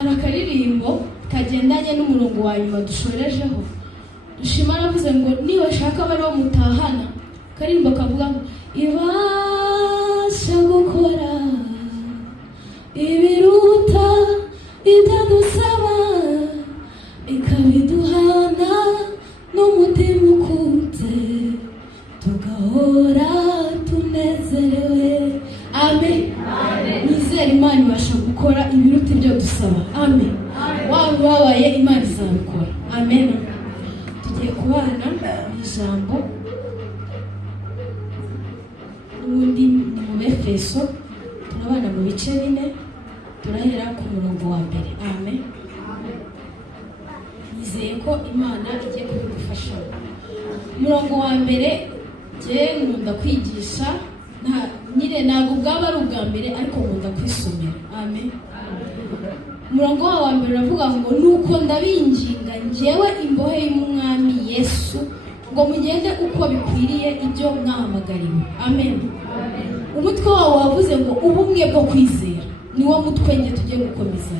Akaririmbo kagendanye n'umurongo wa nyuma dushorejeho, dushima aravuze ngo niba shaka bari bo mutahana. Karimbo kavuga ngo ibasha gukora ibiruta idadusaba ikabiduhana n'umutima ukunze tugahora tunezerewe. Amen. Nizere Imana ibasha gukora ibiruta ibyo dusaba. Amen. Waba ubabaye Imana izabikora. Amen. Tugiye kubana ijambo n'ubundi ni mu Efeso, turabana mu bice 4, turahera ku murongo wa mbere. Amen. Nizeye ko Imana igiye kubigufasha. Umurongo wa mbere je nkunda kwigisha ntabwo bwaba ari ubwa mbere ariko nkunda kwisomera. Amen. Umurongo wa mbere uravuga ngo nuko ndabinginga njyewe imbohe y'umwami Yesu ngo mugende uko bikwiriye ibyo mwahamagariwe. Amen. Umutwe wawe wavuze ngo ubumwe bwo kwizera niwo mutwe nge tugiye gukomeza.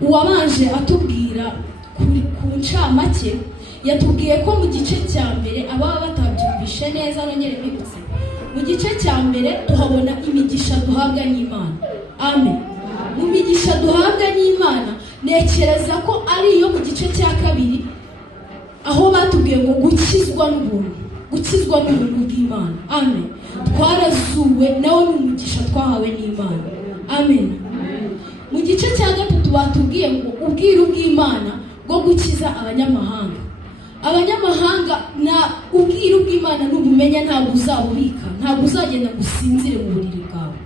Uwabanje atubwira ku ncamake yatubwiye ko mu gice cya mbere ababa batabyumvishe neza nongere mbibutse. Mu gice cya mbere tuhabona imigisha duhabwa n'Imana. Amen. Mu migisha duhabwa n'Imana nekereza ko ari iyo mu gice cya kabiri aho batubwiye ngo gukizwa n'ubuntu bw'Imana. Amen. Twarazuwe nawe n'umugisha twahawe n'Imana. Amen. Mu gice cya gatatu batubwiye ngo ubwiru bw'Imana bwo gukiza abanyamahanga. Abanyamahanga na ubwiru bw'Imana n'ubumenya ntabwo uzabubika, ntabwo uzagenda gusinzire mu buriri bwawe.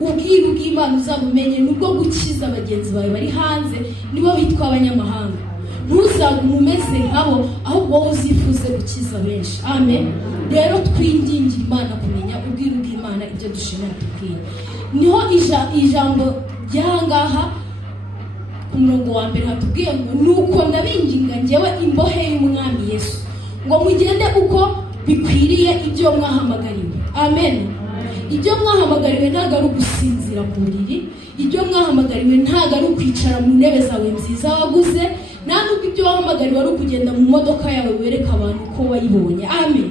Ubwiru bw'Imana uzabumenye nubwo gukiza abagenzi bawe bari hanze nibo bitwa abanyamahanga. Ntuzagume umeze nkabo ahubwo wowe uzifuze gukiza benshi. Amen. Rero twingingira Imana kumenya ubwiru bw'Imana ibyo dushimira tubwiye. Niho ijambo ryangaha ku murongo wa mbere hatubwiye ngo nuko ndabinginga njyewe imbohe y'umwami Yesu ngo mugende uko bikwiriye ibyo mwahamagariwe. Amen. Ibyo mwahamagariwe ntabwo ari ugusinzira mu buriri, ibyo mwahamagariwe ntabwo ari ukwicara mu ntebe zawe nziza waguze, nta nubwo ibyo wahamagariwe ari ukugenda mu modoka yawe wereka abantu ko wayibonye. Amen.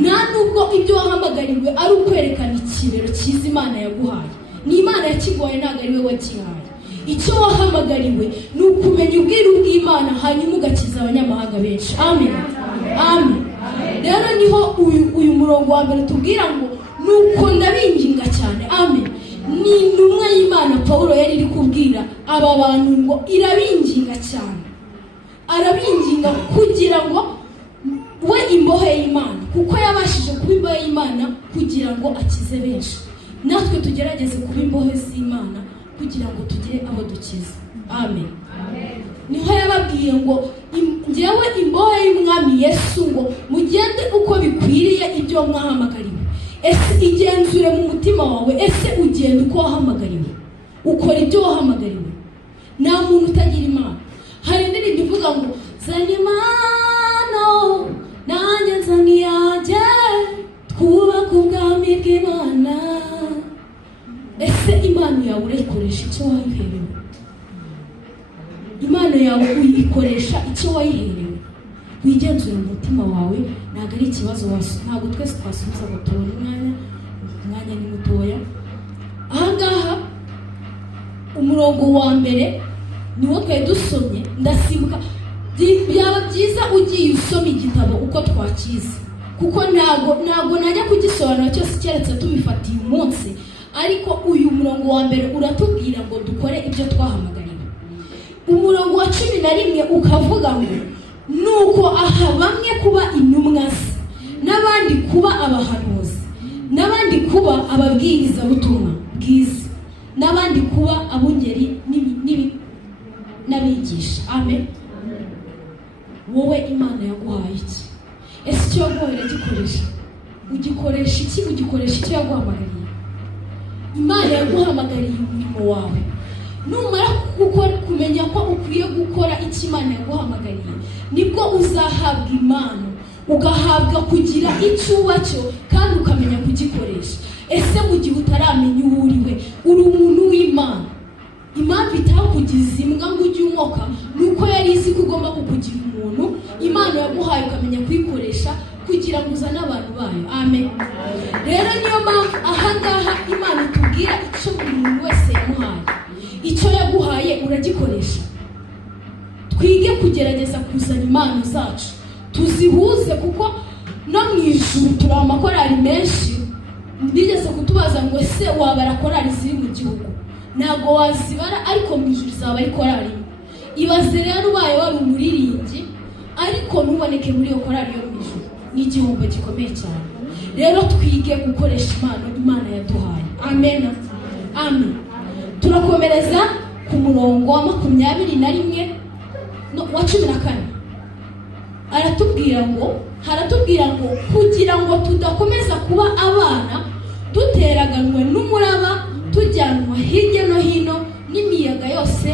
Nta nubwo ibyo wahamagariwe ari ukwerekana ikirero cyiza Imana yaguhaye. Ni Imana yakiguhaye, ntabwo ari we wakihaye. Icyo wahamagariwe ni ukumenya ubwiru bw'Imana hanyuma ugakiza abanyamahanga benshi. Amen. Amen. Rero niho uyu murongo wa mbere tubwira ngo nuko ndabinginga cyane. Amen. Ni intumwa y'Imana Pawulo yari iri kubwira aba bantu ngo irabinginga cyane. Arabinginga kugira ngo we imbohe y'Imana, kuko yabashije kuba imbohe y'Imana kugira ngo akize benshi. Natwe tugerageze kuba imbohe z'Imana kugira ngo tugire abo dukiza. Amen. Niho yababwiye ngo njyewe imbohe y'umwami Yesu ngo mugende uko bikwiriye ibyo mwahamagariwe. Ese igenzure mu mutima wawe, ese ugenda uko wahamagariwe, ukora ibyo wahamagariwe. Nta muntu utagira Imana. Hari indirimbo ivuga ngo zana Imana nanjye nzani yanjye twubaka ubwami bw'Imana. Ese Imana yawe urayikoresha icyo wayiherewe? Imana yawe uyikoresha icyo wayiherewe? Wigenzure mu mutima wawe, ntabwo ari ikibazo ntabwo twese twasubiza ngo tubone umwanya ni mutoya. Ahangaha umurongo wa mbere niwo twari dusomye, ndasimbuka. Byaba byiza ugiye usoma igitabo uko twakize, kuko ntabwo najya kugisobanura cyose keretse tubifatiye umunsi. Ariko uyu murongo wa mbere uratubwira ngo dukore ibyo twahamagariwe. Umurongo wa 11 ukavuga ngo nuko aha bamwe kuba intumwa ze, n'abandi kuba abahanuzi, n'abandi kuba ababwiriza butumwa bwiza, n'abandi kuba abungeri n'abigisha. Amen. Wowe Imana yaguhaye iki? Ese icyo yaguhaye uragikoresha? Ugikoresha iki? Ugikoresha icyo yaguhamagariye? Imana yaguhamagariye umurimo wawe. numara kumenya ko ukwiye gukora icyo Imana yaguhamagariye, nibwo uzahabwa impano, ugahabwa kugira icyo uba cyo kandi ukamenya kugikoresha. Ese mu gihe utaramenya uwo uriwe, uri umuntu w'Imana. Impamvu itakugize imbwa ngo ujye umoka nuko yari izi ko ugomba kukugira umuntu Imana yaguhaye ukamenya kuyikoresha kugira ngo uzane abantu bayo. Amen. Rero niyo mpamvu ahangaha Imana itubwira icyo buri muntu wese yamuhaye, icyo yaguhaye uragikoresha. Twige kugerageza kuzana impano zacu tuzihuze, kuko no mu ijuru turi amakorari menshi. Bigeze kutubaza ngo ese wabara korari ziri mu gihugu? Ntabwo wazibara, ariko mu ijuru zaba ari korari. Ibaze rero ubaye wari umuririmbyi ariko ntuboneke muri iyo korari yo mu ijuru, ni igihombo gikomeye cyane. Rero twige gukoresha impano Imana yaduhaye. Amen. Amen. Turakomereza ku murongo wa 21 wa 14. Haratubwira ngo kugira ngo tudakomeza kuba abana duteraganwe n'umuraba, tujyanwa hirya no hino n'imiyaga yose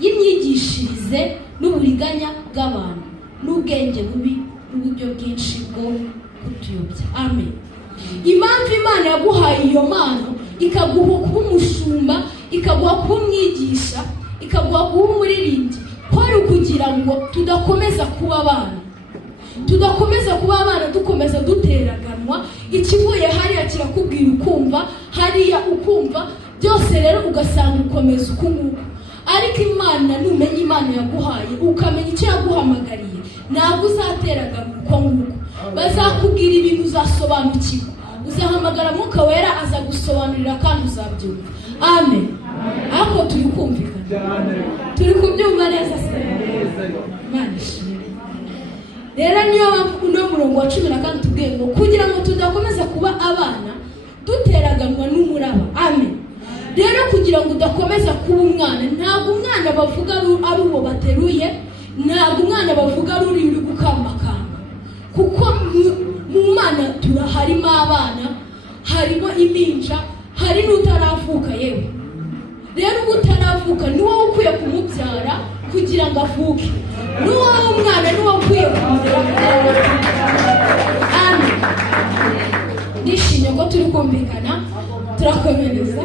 y'imyigishirize n'uburiganya bw'abantu n'ubwenge bubi n'uburyo bwinshi bwo kutuyobya. Amen. Impamvu Imana yaguhaye iyo mpano, ikaguha kuba umushumba, ikaguha kuba umwigisha, ikaguha kuba umuririmbyi, kwari ukugira ngo tudakomeza kuba abana. Tudakomeza kuba abana dukomeza duteraganwa, ikivuye hariya kirakubwira ukumva, hariya ukumva, byose rero ugasanga ukomeza ukunguku. Ariko Imana, numenya Imana yaguhaye ukamenya icyo yaguhamagariye, ntabwo uzateraganwa uko nguko. Bazakubwira ibintu uzasobanukirwa, uzahamagara Mwuka Wera aza gusobanurira kandi uzabyumva. Amen. Ako turi kumvikana, turi kubyumva neza se? Imana ishimwe. Rero niyo uno murongo wa 14 tubwiye ngo kugira ngo tudakomeza kuba abana duteraganwa n'umuraba. Amen. Rero kugira ngo udakomeza kuba umwana, ntabwo umwana bavuga ari uwo bateruye, ntabwo umwana bavuga ari uri gukambakamba, kuko mu Mana harimo abana, harimo impinja, hari n'utaravuka yewe. Rero utaravuka ni wowe ukwiye kumubyara kugira ngo avuke, ni wowe umwana, ni wowe ukwiye kumurera. Amen. Nishimye ko turi kumvikana. Turakomereza.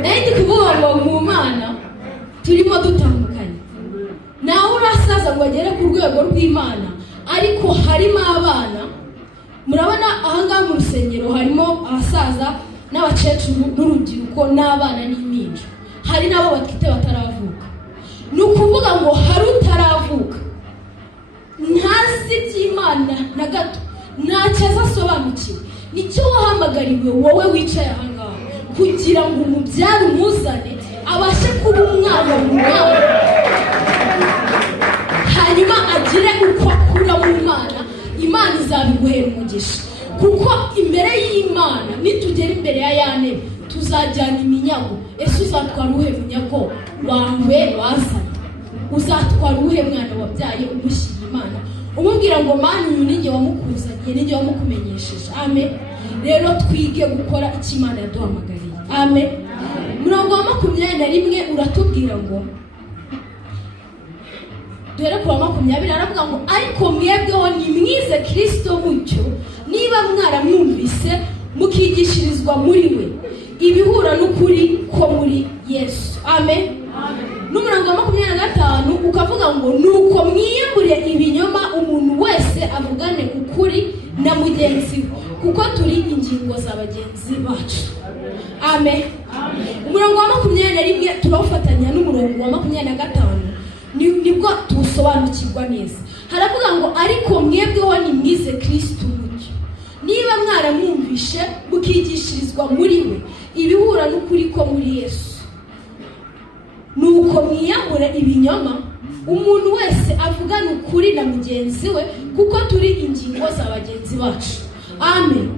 Ndi kuvuga ngo mu Mana turimo dutandukanye. Nawe urasaza ngo agere ku rwego rw'Imana, ariko harimo abana. Murabona ahangaha mu rusengero harimo abasaza n'abakecuru n'urubyiruko n'abana n'impinja, hari nabo batwite bataravuka. Ni ukuvuga ngo hari utaravuka ntazi iby'Imana na gato, ntacyo azasobanukiwe. Nicyo wahamagariwe wowe wicaye ahangaha, kugira ngo umubyare umuzane abashe kuba umwana mu Mana, hanyuma agire uko akura mu Mana. Imana izabiguhera umugisha, kuko imbere y'Imana nitugera imbere ya yane tuzajyana iminyago. Ese uzatwara uhe munyago wawe wazanye? Uzatwara uhe mwana wabyaye umushyira Imana, umubwira ngo Mana uyu ninjye wamukuzaniye, ninjye wamukumenyesheje? Amen. Rero twige gukora icyo Imana yaduhamagariye. Amen. Murongo wa 21 uratubwira ngo, dore ku wa 20 aravuga ngo ariko mwebweho nimwize Kristo mucyo, niba mwaramwumvise mukigishirizwa muri we ibihura n'ukuri ko muri Yesu. Amen. N'umurongo wa 25 ukavuga ngo nuko mwiyambure ibinyoma, umuntu wese avugane ukuri na mugenzi we, kuko turi ingingo za bagenzi bacu. Amen. Umurongo wa 21 turawufatanya n'umurongo wa 25, nibwo tusobanukirwa neza. Haravuga ngo ariko mwebweho nimwize Kristo mucyo, niba mwaramwumvishe mukigishirizwa muri we ibihura n'ukuri ko muri Yesu. Nuko mwiyambure ibinyoma, umuntu wese avugana ukuri na mugenzi we, kuko turi ingingo za bagenzi bacu. Amen.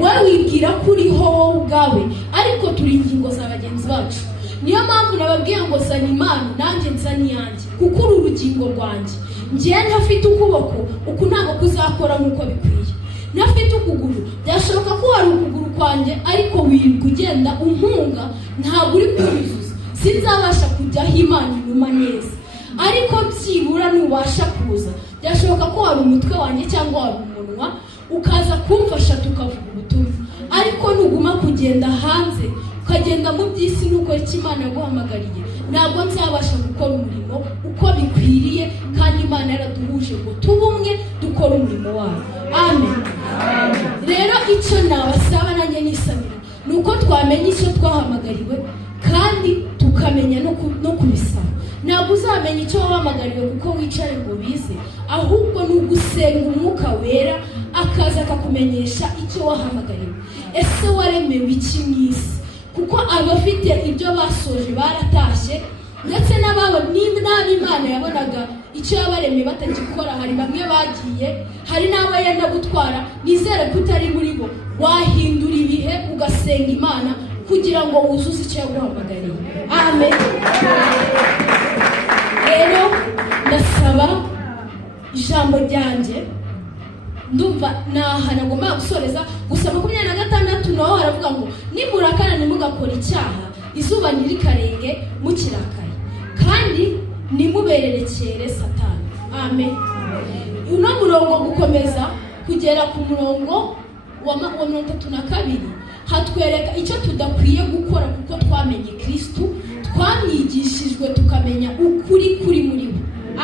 Wowe wibwira kuri ho wowe ubwawe, ariko turi ingingo za bagenzi bacu. Niyo mpamvu nababwiye ngo zana impano nanjye nzani yanjye, kuko uru rugingo rwanjye ngiye ntafite ukuboko uku ntabwo kuzakora nk'uko bikwiye. ntafite ukuguru byashoboka ko hari ukuguru kwanjye ariko wirirwa ugenda umpunga ntabwo uri kubizuza, sinzabasha kujyaho Imana inuma neza. Ariko byibura nubasha kuza byashoboka ko hari umutwe wanjye cyangwa hari umunwa ukaza kumfasha tukavuga ubutumwa. Ariko nuguma kugenda hanze ukagenda mu by'isi nuko Imana yaguhamagariye, ntabwo nzabasha gukora umurimo uko bikwiriye, kandi Imana yaraduhuje ngo tube umwe dukora umurimo wayo. Amen. Rero icyo nabasaba nanjye nisabira ni uko twamenya icyo twahamagariwe kandi tukamenya no kubisaba. Ntabwo uzamenya icyo wahamagariwe kuko wicare ngo bize, ahubwo ni ugusenga Umwuka Wera akaza akakumenyesha icyo wahamagariwe. Ese waremewe iki mu isi? Kuko abafite ibyo basoje baratashye, ndetse n'Imana yabonaga icyo yabaremye batagikora. Hari bamwe bagiye, hari n'abo yenda gutwara. Nizere ko utari muri bo. Wahindura ibihe ugasenga Imana kugira ngo wuzuze icyo yaguhamagariye. Amen. Rero ndasaba ijambo ryanjye, ndumva naha nagomba gusoreza gusa 26 naho haravuga ngo nimurakara nimugakora icyaha izuba ntirikarenge mukirakaye, kandi nimubererekere Satani. Amen. Uno murongo gukomeza kugera ku murongo wa 32 hatwereka icyo tudakwiye gukora kuko twamenye Kristo, twamwigishijwe tukamenya ukuri kuri muri we.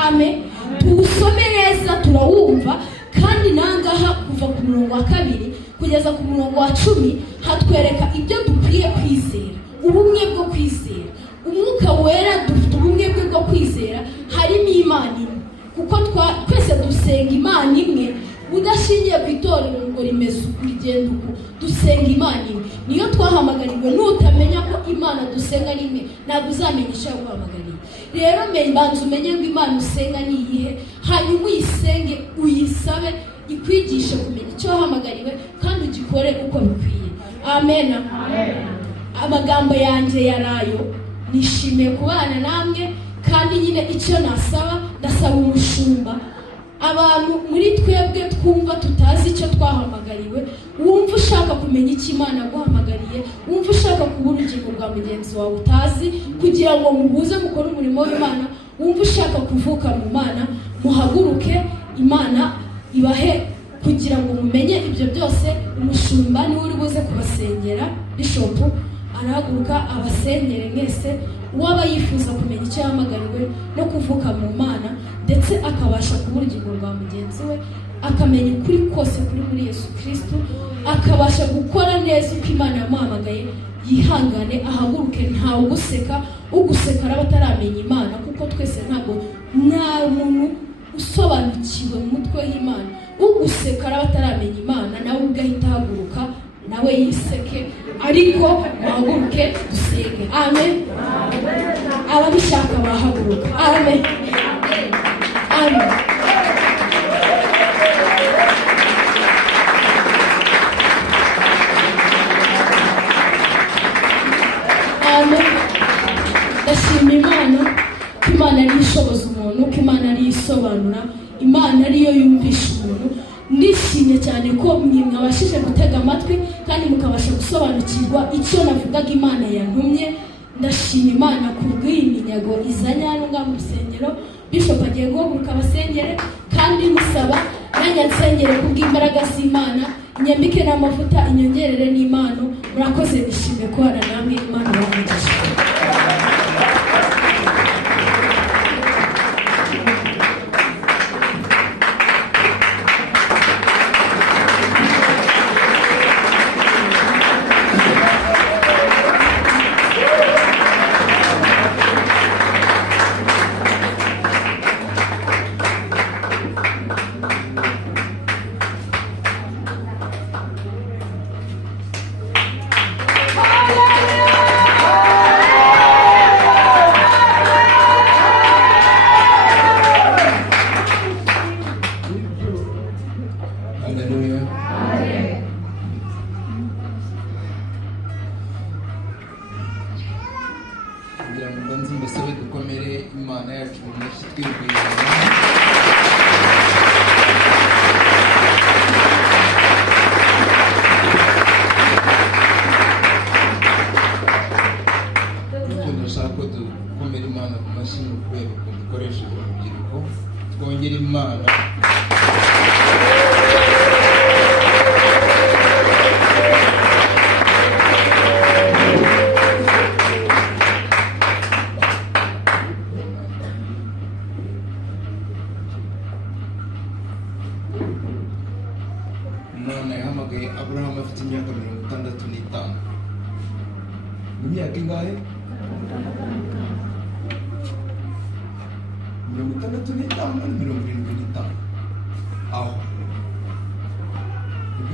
Amen. Tuwusome neza turawumva, kandi nangaha kuva ku murongo wa 2 kugeza ku murongo wa 10 hatwereka ibyo dukwiye kwizera, ubumwe bwo kwizera. Umwuka Wera dufite ubumwe bwo kwizera, harimo Imana imwe, kuko twese dusenga Imana imwe, udashingiye ku itorero ngo rimeze urugendo uko dusenga Imana imwe. Niyo twahamagariwe. Nutamenya ko Imana dusenga ari imwe ntabwo uzamenya icyo yaguhamagariye. Rero mbanza umenye ngo Imana usenga ni iyihe, hanyuma uyisenge, uyisabe ikwigishe kumenya icyo wahamagariwe kandi ugikore uko bikwiye. Amen. Amagambo yanjye yarayo, nishimiye kubana namwe, kandi nyine icyo nasaba, ndasaba umushumba, abantu muri twebwe twumva tutazi icyo twahamagariwe, wumva ushaka kumenya icyo Imana yaguhamagariye, wumva ushaka kuba urugingo rwa mugenzi wawe utazi, kugira ngo muhuze mukore umurimo w'Imana, wumva ushaka kuvuka mu Mana, muhaguruke, Imana ibahe kugira ngo mumenye ibyo byose. Umushumba niwe uri buze kubasengera, Bishop arahaguruka abasengere mwese, uwaba yifuza kumenya icyo yahamagariwe no kuvuka mu Mana, ndetse akabasha kuba urugingo rwa mugenzi we, akamenya ukuri kose kuri muri Yesu Kristo, akabasha gukora neza uko Imana yamuhamagaye. Yihangane, ahaguruke, ntawe uguseka. Uguseka araba ataramenya Imana, kuko twese ntabwo nta muntu usobanukiwe mu mutwe w'Imana. Uguseka araba ataramenya Imana, nawe ugahita ahaguruka nawe yiseke, ariko bahaguruke dusenge. Amen. Ababishaka bahaguruka. Amen. Amen. Amen. Ndashima Imana ko Imana ariyo ishoboza umuntu, ko Imana ariyo isobanura, Imana ariyo yumvisha umuntu. Ndishimye cyane ko mwabashije gutega amatwi kandi mukabasha gusobanukirwa icyo navugaga Imana yantumye. Ndashima Imana ku bw'iyi minyago izanye hano ngaha mu rusengero. Bishop agiye guhaguruka abasengere, kandi musaba nanjye nsengere ku bw'imbaraga z'Imana, inyambike n'amavuta, inyongerere n'Imana. Murakoze, nishimiye kubana namwe. Imana ibahe. icyubahiro, twongere Imana Imana yahamagaye Aburahamu afite imyaka 65. Mu myaka ingahe? 65 aho ubwo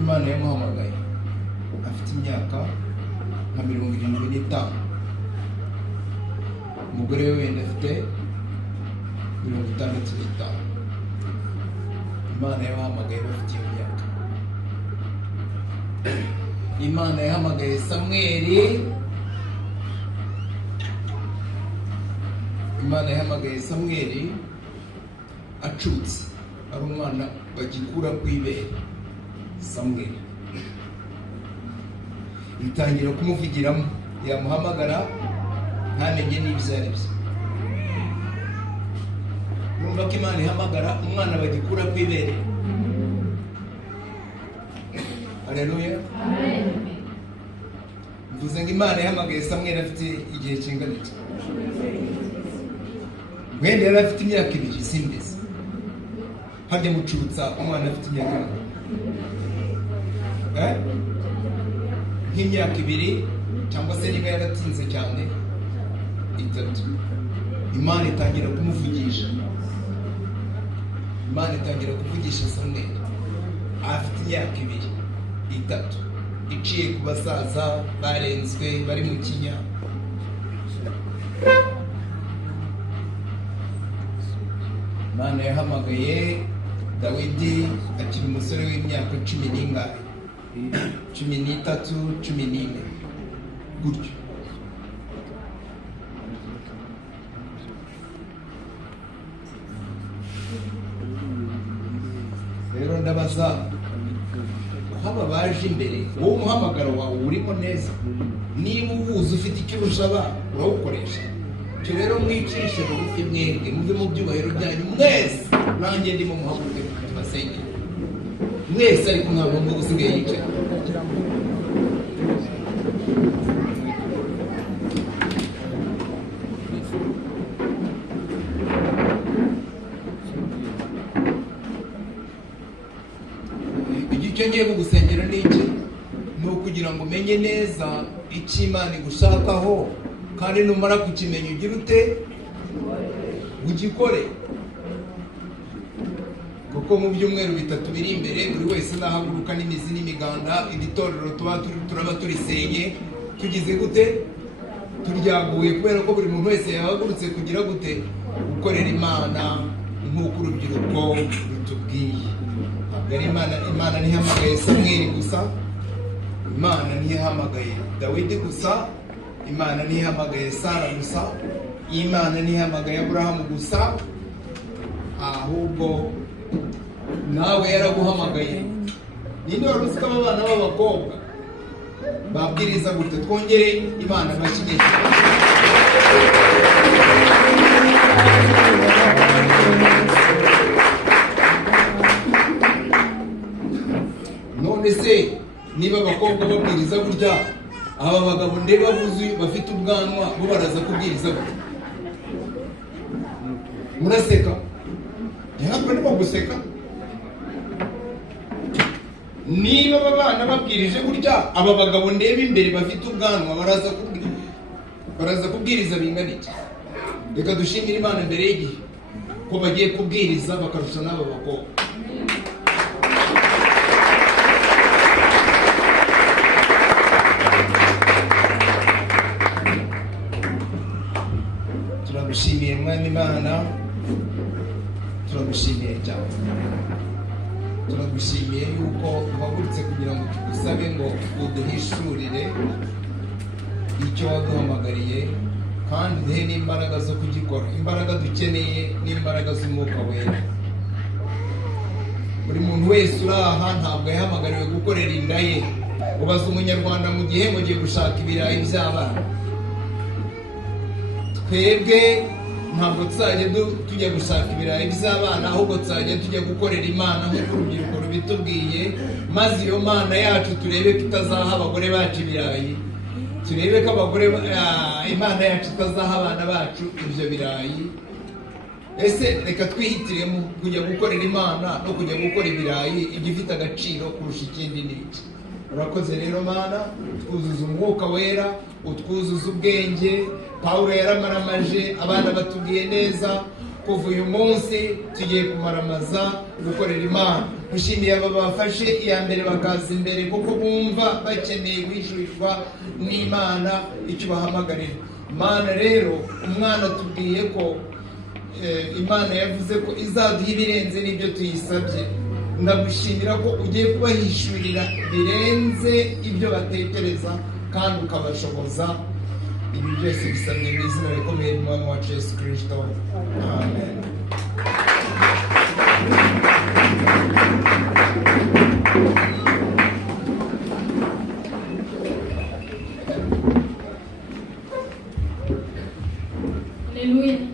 Imana yamuhamagaye afite imyaka nka 75. Umugore we wenda afite 65. Imana yabahamagaye bafite iyo myaka. Imana yahamagaye Samweli. Imana yahamagaye Samweli acutse, ari umwana bagikura ku ibere. Samweli itangira kumuvugiramo, yamuhamagara ntamenye n'ibyo ari byo. Urumva ko Imana ihamagara umwana bagikura ku ibere. Haleluya. Mvuze ngo Imana yahamagaye Samweli afite igihe kingana iki? Mwene yari afite imyaka 2 simbizi. Hajya mucutsa umwana afite imyaka nk'imyaka 2 cyangwa se niba yaratinze cyane 3. Imana itangira kumuvugisha. Imana itangira kuvugisha Samweli afite imyaka 2, 3 iciye ku basaza barenzwe bari mu kinya. Imana yahamagaye Dawidi akiri umusore w'imyaka 13, 14 gutyo. Rero ndabaza haba baje imbere, wowe umuhamagaro wawe urimo neza? Niba ubuze ufite icyo urusaba urawukoresha. Cyo rero mwicishe bugufi mwebwe, muve mu byubahiro byanyu mwese, nanjye ndimo muhaguruke tubasengere mwese, ariko ntabwo ngo usigaye yicaye. Icyo ngiye kugusengera ni iki? Ni ukugira ngo umenye neza icyo Imana igushakaho, kandi numara kukimenya ugira ute? Ugikore. Kuko mu byumweru 3 biri imbere buri wese nahaguruka n'imizi n'imiganda, iri torero turaba turisenye, tugize gute? Turyaguye, kubera ko buri muntu wese yahagurutse kugira gute? Gukorera Imana nk'uko urubyiruko rutubwiye. Imana ntihamagaye Samweli gusa, Imana ntihamagaye Dawidi gusa, Imana ntihamagaye Sara gusa, Imana ntihamagaye Aburahamu gusa, ahubwo nawe yaraguhamagaye. Ninde wari uzi ko abana b'abakobwa babwiriza gute? Twongere Imana bashyigikire. None se niba abakobwa babwiriza gutya, aba bagabo ndeba buzuye bafite ubwanwa bo baraza kubwiriza gute? Muraseka? Ntabwo ndimo guseka. Niba abana babwirije gutya, aba bagabo ndeba imbere bafite ubwanwa baraza kubwiriza bingana iki? Reka dushimire Imana mbere y'igihe ko bagiye kubwiriza bakarusha n'aba bakobwa. Turagushimiye Mwami Imana, turagushimiye cyane. Turagushimiye yuko uhagurutse kugira ngo tugusabe ngo uduhishurire icyo waduhamagariye, kandi uduhe n'imbaraga zo kugikora. Imbaraga dukeneye n'imbaraga z'Umwuka Wera. Buri muntu wese uri aha ntabwo yahamagariwe gukorera inda ye. Ubaza umunyarwanda mu gihe ngo ugiye gushaka ibirayi by'abana. Twebwe ntabwo tuzajya tujya gushaka ibirayi by'abana, ahubwo tuzajya tujya gukorera Imana nk'uko urubyiruko rubitubwiye, maze iyo Mana yacu turebe ko itazaha abagore bacu ibirayi, turebe ko Imana yacu itazaha abana bacu ibyo birayi. Ese reka twihitiremo kujya gukorera Imana no kujya gukora ibirayi, igifite agaciro kurusha ikindi n'iki. Urakoze rero Mana, twuzuza umwuka wera, utwuzuza ubwenge. Pawulo yaramaramaje, abana batubwiye neza, kuva uyu munsi tugiye kumaramaza gukorera Imana. Mushimiye aba bafashe iya mbere bakaza imbere kuko bumva bakeneye guhishurirwa n'Imana icyo bahamagarira. Imana rero, umwana tubwiye ko Imana yavuze ko izaduha ibirenze n'ibyo tuyisabye. Ndagushimira ko ugiye kubahishurira birenze ibyo batekereza kandi ukabashoboza. Ibi byose bisabye mu izina rikomeye ry'Umwami wacu Yesu Kristo. Amen. Haleluya.